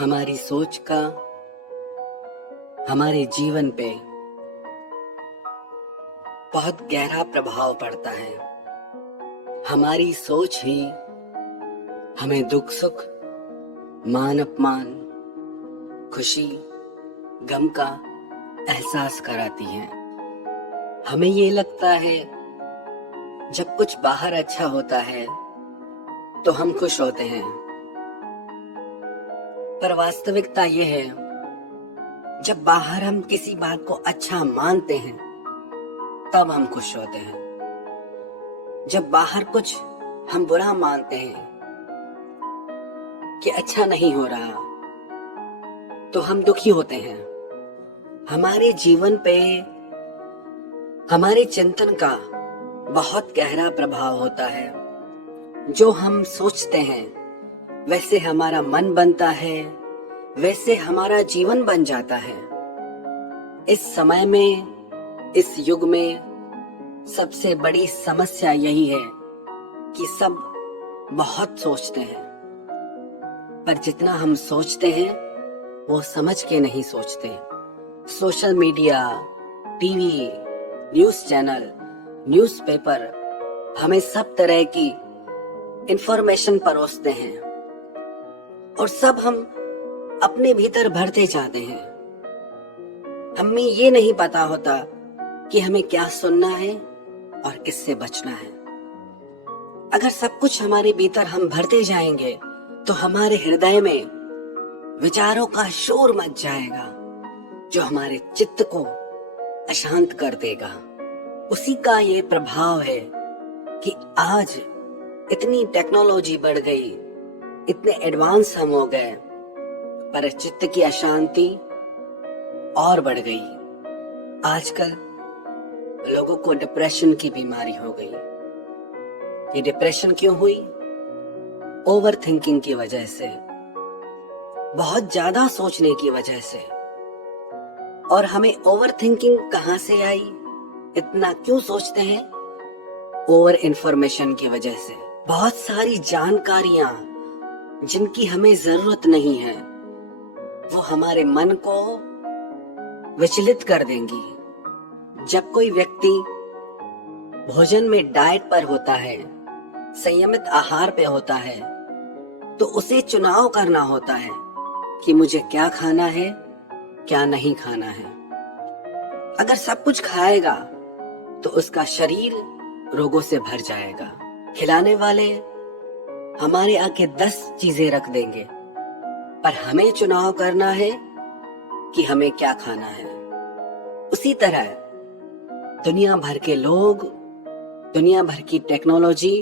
हमारी सोच का हमारे जीवन पे बहुत गहरा प्रभाव पड़ता है। हमारी सोच ही हमें दुख सुख, मान अपमान, खुशी, गम का एहसास कराती है। हमें ये लगता है जब कुछ बाहर अच्छा होता है तो हम खुश होते हैं, पर वास्तविकता ये है जब बाहर हम किसी बात को अच्छा मानते हैं तब हम खुश होते हैं। जब बाहर कुछ हम बुरा मानते हैं कि अच्छा नहीं हो रहा तो हम दुखी होते हैं। हमारे जीवन पे हमारे चिंतन का बहुत गहरा प्रभाव होता है। जो हम सोचते हैं वैसे हमारा मन बनता है, वैसे हमारा जीवन बन जाता है। इस समय में, इस युग में सबसे बड़ी समस्या यही है कि सब बहुत सोचते हैं, पर जितना हम सोचते हैं वो समझ के नहीं सोचते। Social media, TV, news channel, newspaper हमें सब तरह की इंफॉर्मेशन परोसते हैं और सब हम अपने भीतर भरते जाते हैं। हमें ये नहीं पता होता कि हमें क्या सुनना है और किससे बचना है। अगर सब कुछ हमारे भीतर हम भरते जाएंगे तो हमारे हृदय में विचारों का शोर मच जाएगा जो हमारे चित्त को अशांत कर देगा। उसी का ये प्रभाव है कि आज इतनी टेक्नोलॉजी बढ़ गई, इतने एडवांस हम हो गए, पर चित्त की अशांति और बढ़ गई। आजकल लोगों को डिप्रेशन की बीमारी हो गई। ये डिप्रेशन क्यों हुई? ओवर थिंकिंग की वजह से, बहुत ज्यादा सोचने की वजह से। और हमें ओवर थिंकिंग कहां से आई? इतना क्यों सोचते हैं? ओवर इंफॉर्मेशन की वजह से। बहुत सारी जानकारियां जिनकी हमें जरूरत नहीं है वो हमारे मन को विचलित कर देंगी। जब कोई व्यक्ति भोजन में डाइट पर होता है, संयमित आहार पे होता है, तो उसे चुनाव करना होता है कि मुझे क्या खाना है, क्या नहीं खाना है। अगर सब कुछ खाएगा तो उसका शरीर रोगों से भर जाएगा। खिलाने वाले हमारे आगे 10 चीजें रख देंगे, पर हमें चुनाव करना है कि हमें क्या खाना है। उसी तरह दुनिया भर के लोग, दुनिया भर की टेक्नोलॉजी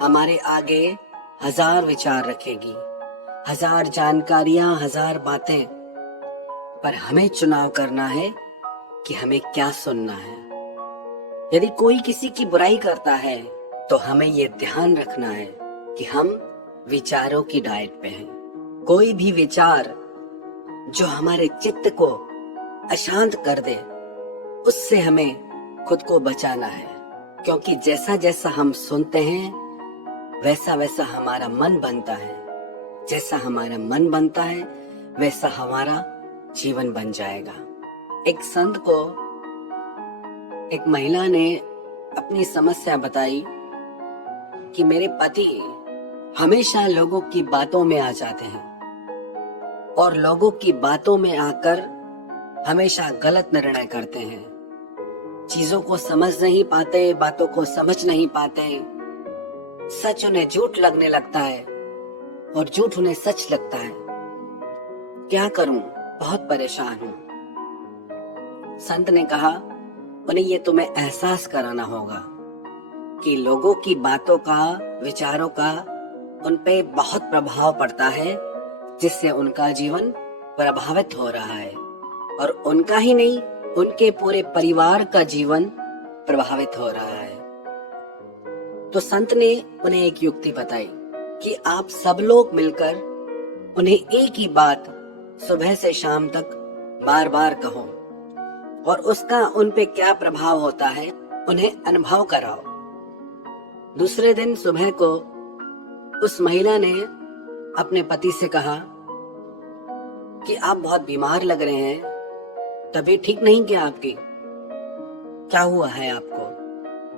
हमारे आगे 1000 विचार रखेगी, 1000 जानकारियां, 1000 बातें, पर हमें चुनाव करना है कि हमें क्या सुनना है। यदि कोई किसी की बुराई करता है तो हमें ये ध्यान रखना है कि हम विचारों की डाइट पे हैं। कोई भी विचार जो हमारे चित्त को अशांत कर दे उससे हमें खुद को बचाना है, क्योंकि जैसा जैसा हम सुनते हैं वैसा वैसा हमारा मन बनता है। जैसा हमारा मन बनता है वैसा हमारा जीवन बन जाएगा। एक संत को एक महिला ने अपनी समस्या बताई कि मेरे पति हमेशा लोगों की बातों में आ जाते हैं और लोगों की बातों में आकर हमेशा गलत निर्णय करते हैं। चीजों को समझ नहीं पाते, बातों को समझ नहीं पाते। सच उन्हें झूठ लगने लगता है और झूठ उन्हें सच लगता है। क्या करूं? बहुत परेशान हूं। संत ने कहा, उन्हें ये तुम्हें एहसास कराना होगा कि लोगों की बातों का, विचारों का उन पे बहुत प्रभाव पड़ता है, जिससे उनका जीवन प्रभावित हो रहा है और उनका ही नहीं, उनके पूरे परिवार का जीवन प्रभावित हो रहा है। तो संत ने उन्हें एक युक्ति बताई कि आप सब लोग मिलकर उन्हें एक ही बात सुबह से शाम तक बार बार कहो और उसका उन पे क्या प्रभाव होता है उन्हें अनुभव कराओ। दूसरे दिन सुबह को उस महिला ने अपने पति से कहा कि आप बहुत बीमार लग रहे हैं, तबीयत ठीक नहीं क्या आपकी? क्या हुआ है आपको?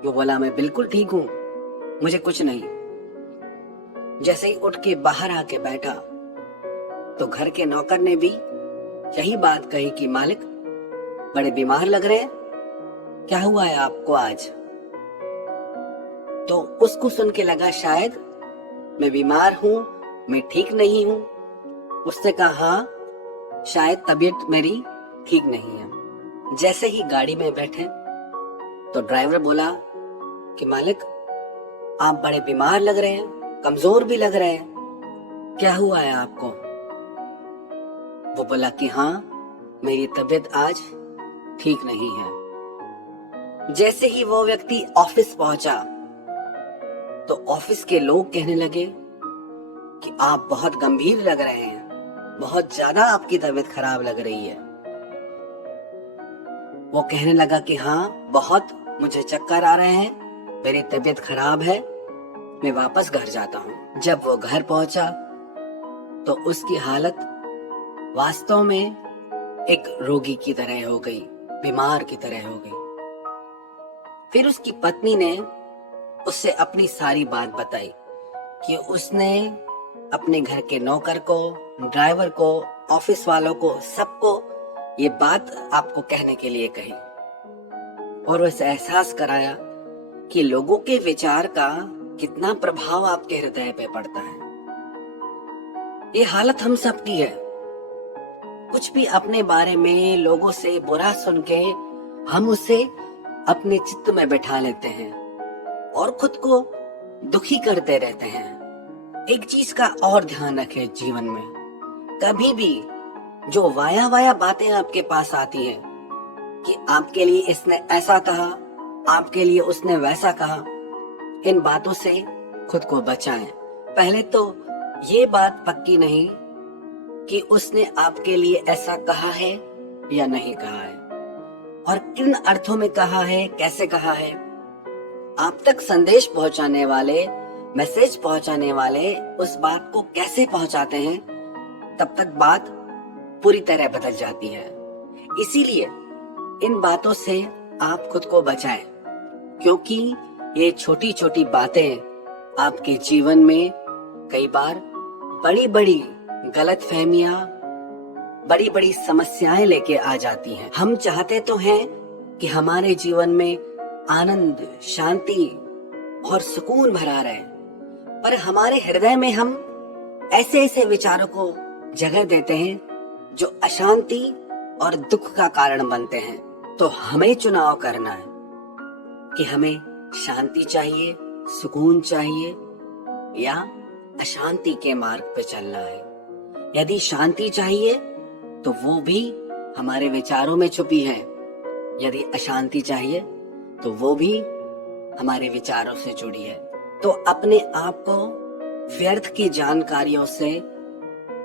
वो बोला, मैं बिल्कुल ठीक हूं, मुझे कुछ नहीं। जैसे ही उठ के बाहर आके बैठा तो घर के नौकर ने भी यही बात कही कि मालिक बड़े बीमार लग रहे हैं, क्या हुआ है आपको आज? तो उसको सुन के लगा शायद मैं बीमार हूं, मैं ठीक नहीं हूं। उसने कहा हाँ, शायद तबीयत मेरी ठीक नहीं है। जैसे ही गाड़ी में बैठे तो ड्राइवर बोला कि मालिक आप बड़े बीमार लग रहे हैं, कमजोर भी लग रहे हैं, क्या हुआ है आपको? वो बोला कि हाँ, मेरी तबीयत आज ठीक नहीं है। जैसे ही वो व्यक्ति ऑफिस पहुंचा तो ऑफिस के लोग कहने लगे कि आप बहुत गंभीर लग रहे हैं, बहुत ज्यादा आपकी तबीयत खराब लग रही है। वो कहने लगा कि हाँ, बहुत मुझे चक्कर आ रहे हैं, मेरी तबीयत खराब है, मैं वापस घर जाता हूँ। जब वो घर पहुंचा तो उसकी हालत वास्तव में एक रोगी की तरह हो गई, बीमार की तरह हो गई। फिर उसकी पत्नी ने उससे अपनी सारी बात बताई कि उसने अपने घर के नौकर को, ड्राइवर को, ऑफिस वालों को, सबको ये बात आपको कहने के लिए कही और उसे एहसास कराया कि लोगों के विचार का कितना प्रभाव आपके हृदय पे पड़ता है। ये हालत हम सबकी है। कुछ भी अपने बारे में लोगों से बुरा सुन के हम उसे अपने चित्त में बैठा लेते हैं और खुद को दुखी करते रहते हैं। एक चीज का और ध्यान रखें जीवन में, कभी भी जो वाया वाया बातें आपके पास आती हैं कि आपके लिए इसने ऐसा कहा, आपके लिए उसने वैसा कहा, इन बातों से खुद को बचाएं। पहले तो ये बात पक्की नहीं कि उसने आपके लिए ऐसा कहा है या नहीं कहा है और किन अर्थों में कहा है, कैसे कहा है। आप तक संदेश पहुंचाने वाले, मैसेज पहुंचाने वाले उस बात को कैसे पहुंचाते हैं, तब तक बात पूरी तरह बदल जाती है। इसीलिए इन बातों से आप खुद को बचाएं, क्योंकि ये छोटी छोटी बातें आपके जीवन में कई बार बड़ी बड़ी गलतफहमियां, बड़ी बड़ी समस्याएं लेके आ जाती हैं। हम चाहते तो हैं कि हमारे जीवन में आनंद, शांति और सुकून भरा रहे, पर हमारे हृदय में हम ऐसे ऐसे विचारों को जगह देते हैं जो अशांति और दुख का कारण बनते हैं। तो हमें चुनाव करना है कि हमें शांति चाहिए, सुकून चाहिए या अशांति के मार्ग पे चलना है। यदि शांति चाहिए तो वो भी हमारे विचारों में छुपी है, यदि अशांति चाहिए तो वो भी हमारे विचारों से जुड़ी है। तो अपने आप को व्यर्थ की जानकारियों से,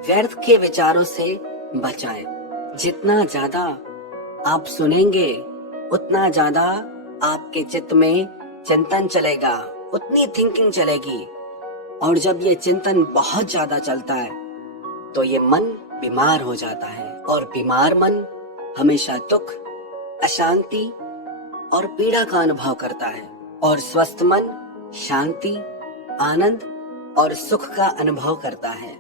व्यर्थ के विचारों से बचाएं। जितना ज्यादा आप सुनेंगे उतना ज्यादा आपके चित्त में चिंतन चलेगा, उतनी थिंकिंग चलेगी, और जब ये चिंतन बहुत ज्यादा चलता है तो ये मन बीमार हो जाता है और बीमार मन हमेशा दुख, अशांति और पीड़ा का अनुभव करता है और स्वस्थ मन शांति, आनंद और सुख का अनुभव करता है।